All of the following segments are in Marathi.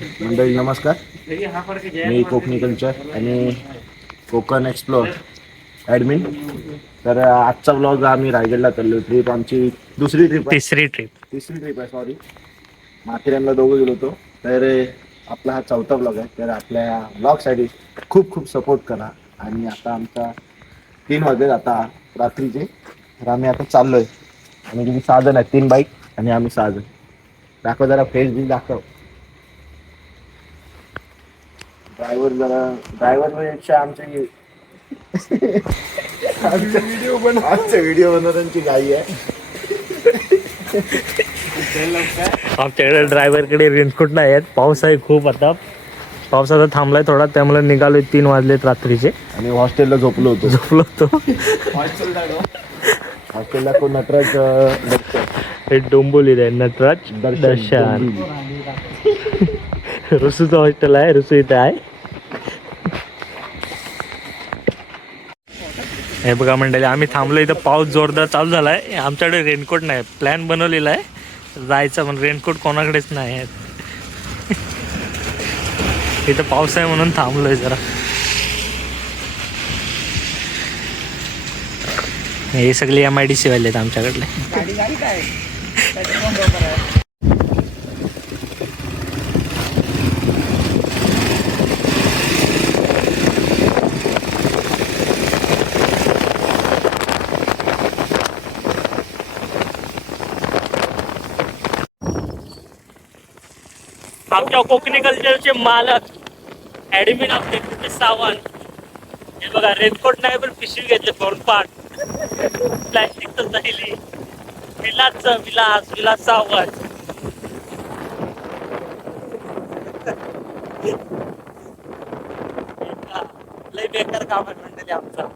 मंडळी नमस्कार. मी कोकणी कल्चर आणि कोकण एक्सप्लोअर. ॲडमिन तर आजचा ब्लॉग आम्ही रायगडला चाललो. ट्रिप आमची दुसरी ट्रिप आहे. तिसरी ट्रिप तिसरी ट्रिप आहे सॉरी माथेरानला दोघं गेलो होतो. तर आपला हा चौथा ब्लॉग आहे. तर आपल्या ब्लॉगसाठी खूप खूप सपोर्ट करा. आणि आता आमचा तीन वाजले आता रात्रीचे. तर आम्ही आता चाललोय. आणि तुम्ही सहा जण आहेत. तीन बाईक आणि आम्ही सहा जण. दाखव जरा फेस बिल दाखव. ड्रायव्हर जरा ड्रायव्हरपेक्षा आमचे. व्हिडिओ बन आमच्या व्हिडिओ बनवण्याची गाई आहे. आमच्याकडे ड्रायव्हरकडे रेनकोट नाही आहेत. पाऊस आहे खूप आता. पाऊस आता थांबलाय थोडा त्यामुळे निघालोय तीन वाजलेत रात्रीचे. आणि हॉस्टेलला झोपलो होतो. झोपलो होतो. हॉस्टेलला कोण नटराज. हे डोंबोली आहे नटराज दर्शन रुसूचं हॉस्टेल आहे रुसू इथे आहे. हे बघा मंडळी आम्ही थांबलो इथं पाऊस जोरदार चालू झालाय. आमच्याकडे रेनकोट नाही प्लॅन बनवलेला आहे. जायचं पण रेनकोट कोणाकडेच नाही आहे. इथं पाऊस आहे म्हणून थांबलोय जरा. हे सगळे एम आय डी सी वाले आहेत आमच्याकडले. आमच्या कोकणी कल्चरचे मालक ऍडमिन आपले कृपी सावंत. हे बघा रेनकोट नाही पण पिशवी घेतले पाठ. प्लॅस्टिक तर विलासचं विलास विलास विलास सावंत. लय बेकार काम आहे मंडळी आमचा.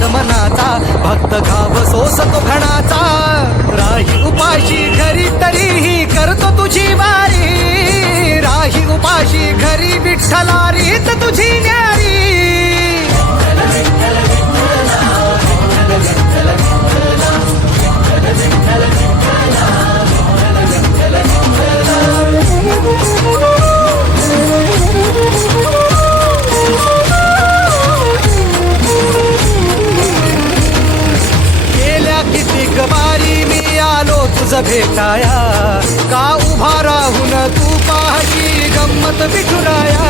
प्रसाद मनाचा. भक्त घाव सोसतो घणाचा. राही उपाशी घरी तरीही करतो तुझी वारी. राही उपाशी घरी विठ्ठला रीत तुझी न्या भेटाया. का उभा राहून तू पाहती गंमत विठुराया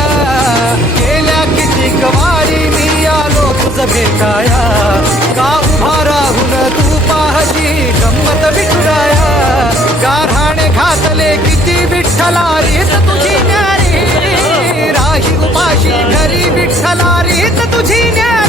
गेल्या कितीक वारी मी आलो तुझ भेटाया. का उभा राहून तू पाहती गंमत विठुराया गारहाणे घातले किती विठ्ठला रीत तुझी न्यारी. राही उपाशी घरी विठ्ठला रीत तुझी न्यारी.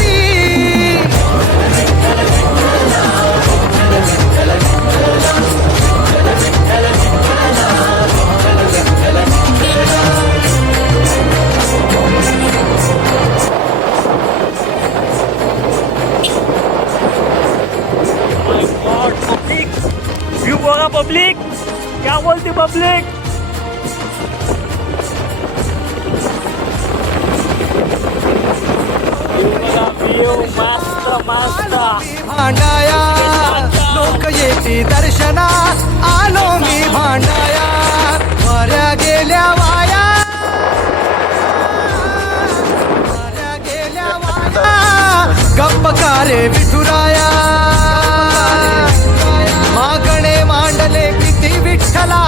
भांडाया, लोक येते दर्शना, आलो मी भांडाया वाऱ्या गेल्या वाया। वाऱ्या गेल्या विठुराया? मागणे मांडले किती विठ्ठला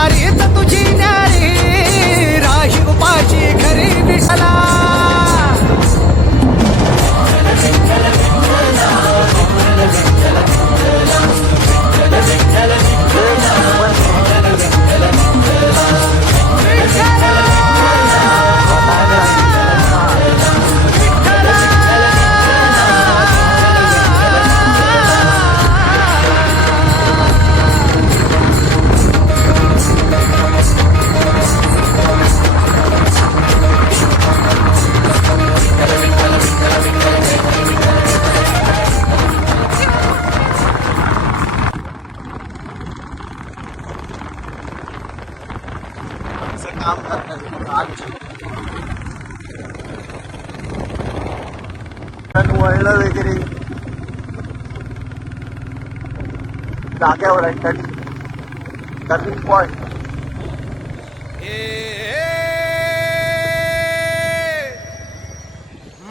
जाग्यावर आहे टर्निंग पॉइंट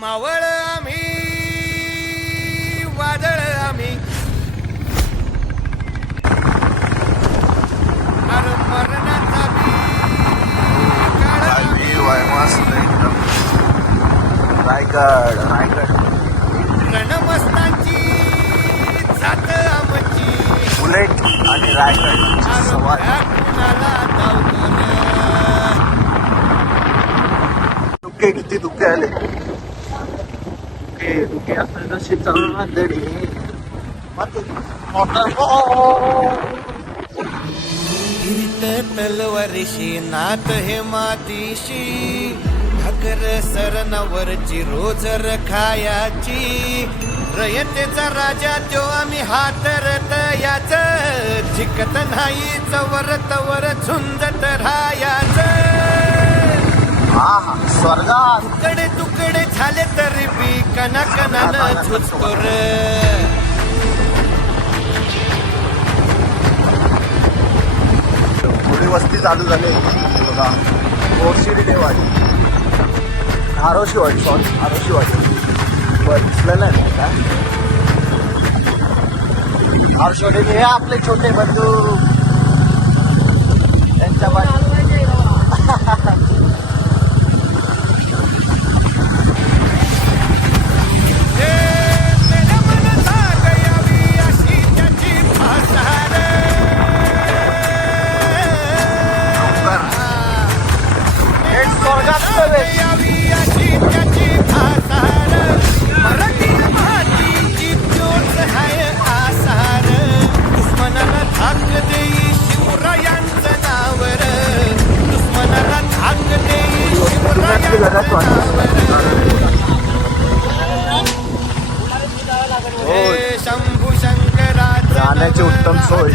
मावळ आम्ही वादळ आम्ही. रायगड रायगड. रणमस्तांची जात बुलेट आणि रायगड सवारी दुःखे किती दुःखे आले. दुःखे दुःखे. असले जसे चांदणे तलवारीशी नात हे मातीशी. घकर सरनवरची रोज रखायाची. रयतेचा राजा त्यो आम्ही हातरत याच जिकत नाही चवर तवर झुंजत राहायाच. हा स्वर्गात. तुकडे तुकडे झाले तरी बी कना कनानं झुजतो रे थोडी वस्ती चालू झाली. बघा मोर्शिडी देवाडी आरोशीवाडी सॉरी आरोशीवाडी बघितलं नाही का? हर्षोडे हे आपले छोटे बंधू. त्यांच्या राहण्याची उत्तम सोय.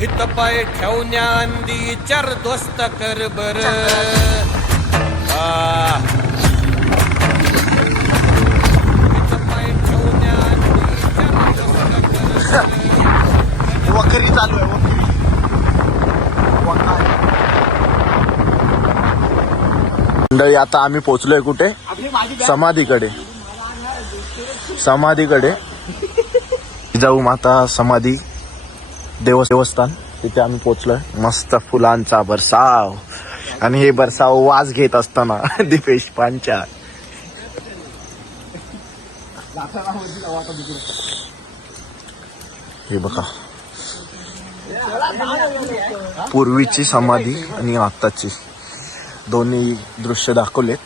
हित पाय ठेवण्याआधी चार दोस्त कर बर. वखरी चालू आहे वखरी मंडळी आता आम्ही पोहोचलोय कुठे? समाधीकडे. समाधीकडे. जाऊ माता समाधी देव देवस्थान. तिथे आम्ही पोहोचलोय मस्त फुलांचा बरसाव. आणि हे बरसाव वास घेत असताना दीपेश पांच्या हे बघा. पूर्वीची समाधी आणि आत्ताची. दोन्ही दृश्य दाखवलेत.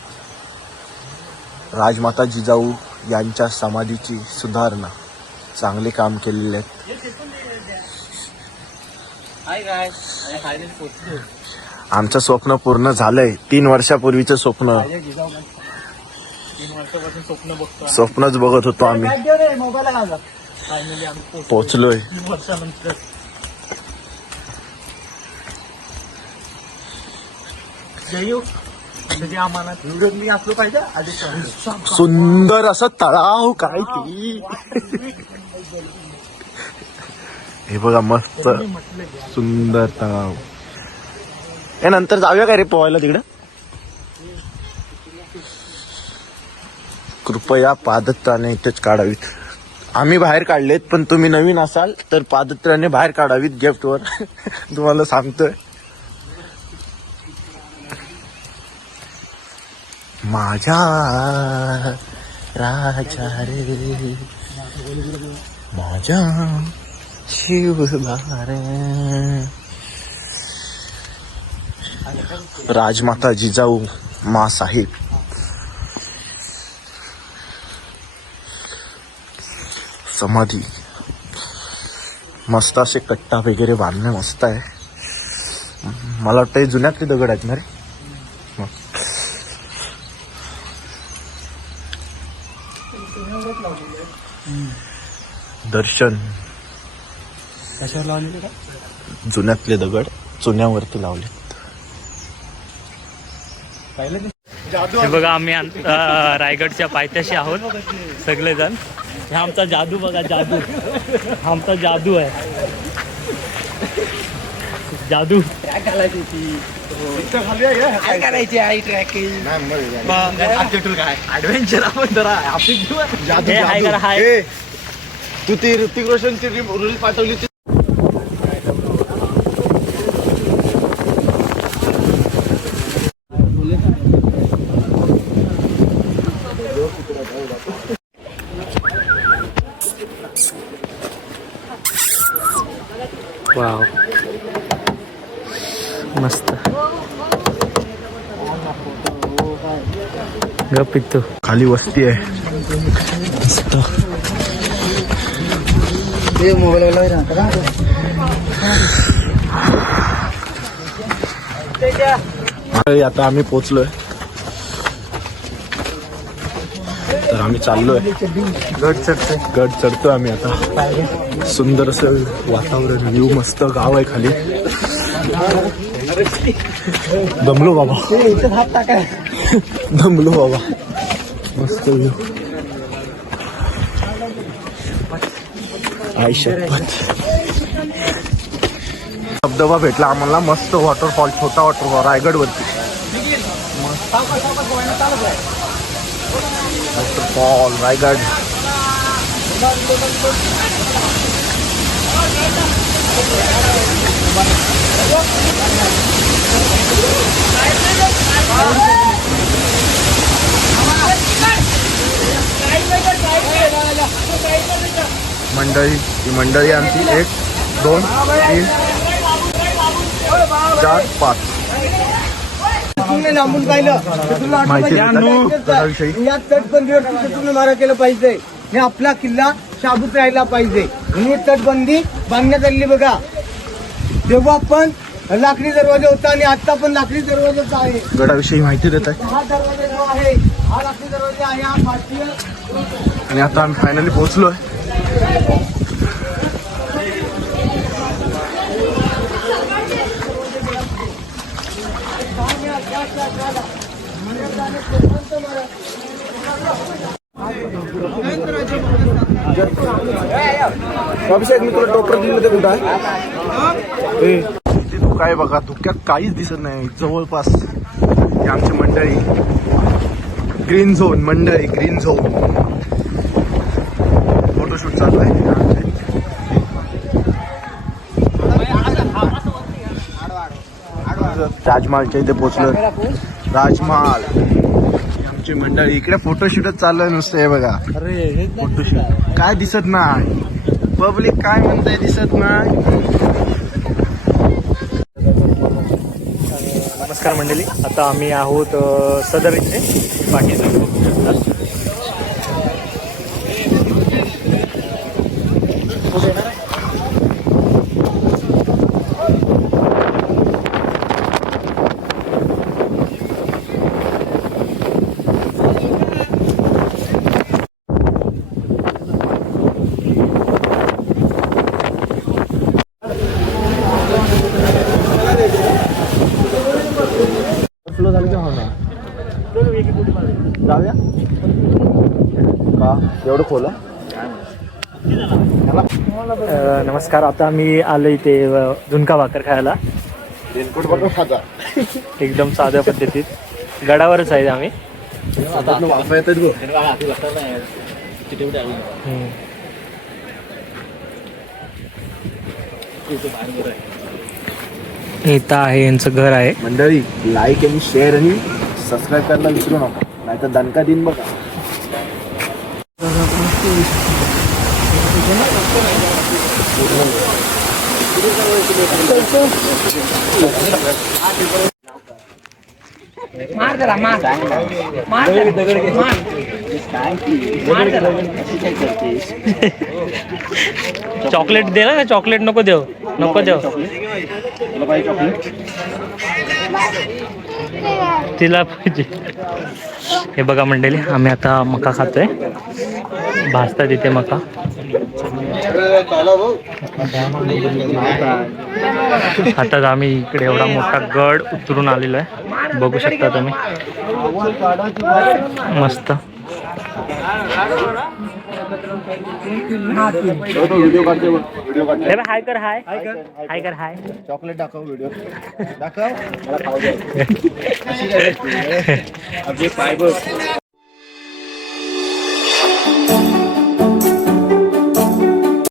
राजमाता जिजाऊ यांच्या समाधीची सुधारणा. चांगले काम केलेले आहेत. आमचं स्वप्न पूर्ण झालंय. तीन वर्षापूर्वीचं स्वप्न. स्वप्नच बघत होतो आम्ही. पोचलोय. सुंदर असं तळाव काय ती? हे बघा मस्त. सुंदर तळाव. हे नंतर जाऊया का रे पोहायला तिकडं? कृपया पादत्राणे इथेच काढावीत. आम्ही बाहेर काढलेत पण तुम्ही नवीन असाल तर पादत्राने बाहेर काढावीत गिफ्टवर. तुम्हाला सांगतोय. माझ्या राजा रे माझ्या शिवबारे राजमाता जिजाऊ मा साहेब. समाधी. मस्त असे कट्टा वगैरे बांधणे मस्त आहे. मला वाटतं हे जुन्यातली दगड आहेत ना रे? दर्शन. कशावर लावलेले का? जुन्यातले दगड चुन्यावरती लावले हे बघा आम्ही रायगडच्या पायथ्याशी आहोत सगळेजण. हे आमचा जादू बघा जादू. हा आमचा जादू आहे. जादू. काय करायची आई ट्रॅकिंग ऍडव्हेंचर आपण जरा जादू हाय करा, हाय. ए, तू ती ऋतिक रोशनची रील पाठवली ती वाव मस्त गपित्तू खाली वस्ती आहे. आता आम्ही पोचलोय. तर आम्ही चाललोय. गड चढतोय. गड चढतोय आम्ही आता. सुंदर असं वातावरण व्ह्यू मस्त गाव आहे खाली. दमलो बाबा. दमलो बाबा. मस्त धबधबा भेटला आम्हाला. मस्त वॉटरफॉल छोटा वॉटरफॉल रायगड वरती वॉटरफॉल रायगड. मंडळी ही मंडळी आमची एक दोन तीन चार पाच. लांबून पाहिलं माहिती या तटबंदीवर मारा केलं पाहिजे. हे आपला किल्ला शाबूत राहिला पाहिजे. ही तटबंदी बांधण्यात आलेली बघा. तेव्हा पण लाकडी दरवाजा होता आणि आता पण लाकडी दरवाजाच आहे. गडाविषयी माहिती देत आहे हा दरवाजा जो आहे आणि आता आम्ही फायनली पोहोचलोय. अभिषेक मी तुला डॉक्टर दिलं कुठं आहे? काय बघा धुक्यात काहीच दिसत नाही. जवळपास आमची मंडळी. ग्रीन झोन मंडळी ग्रीन झोन फोटोशूट चालू आहे राजमहालच्या इथे पोहोचलो राजमहाल. आमची मंडळी. इकडे फोटोशूटच चालू आहे नुसतं हे बघा. फोटोशूट काय दिसत नाही? पब्लिक काय म्हणताय दिसत नाही? नमस्कार मंडळी. आता आम्ही आहोत सदर इथे. बाकीचं बघू शकता. फ्लो झालं की होणार जाऊया का एवढं खोला अ, नमस्कार आता मी आलो इथे झुणका भाकर खायला. एकदम साध्या पद्धतीत. गडावरच आहे आम्ही. इथं आहे यांचं घर आहे. मंडळी लाईक आणि शेअर आणि सबस्क्राईब करायला विसरू नका. नाहीतर दणका दिन बघा. मार जरा मार. मार मार. चॉकलेट दे ना चॉकलेट नको देऊ. नको देऊ. तिला पाहिजे. हे बघा मंडळी आम्ही आता मका खातोय. भाजतात इथे मका. आता आम्ही इकडे एवढा मोठा गड उतरून आलेलो आहे. बघू शकता तुम्ही. मस्त. हाय कर हाय. हाय कर हाय चॉकलेट दाखव व्हिडिओ. दाखव. मला खाऊ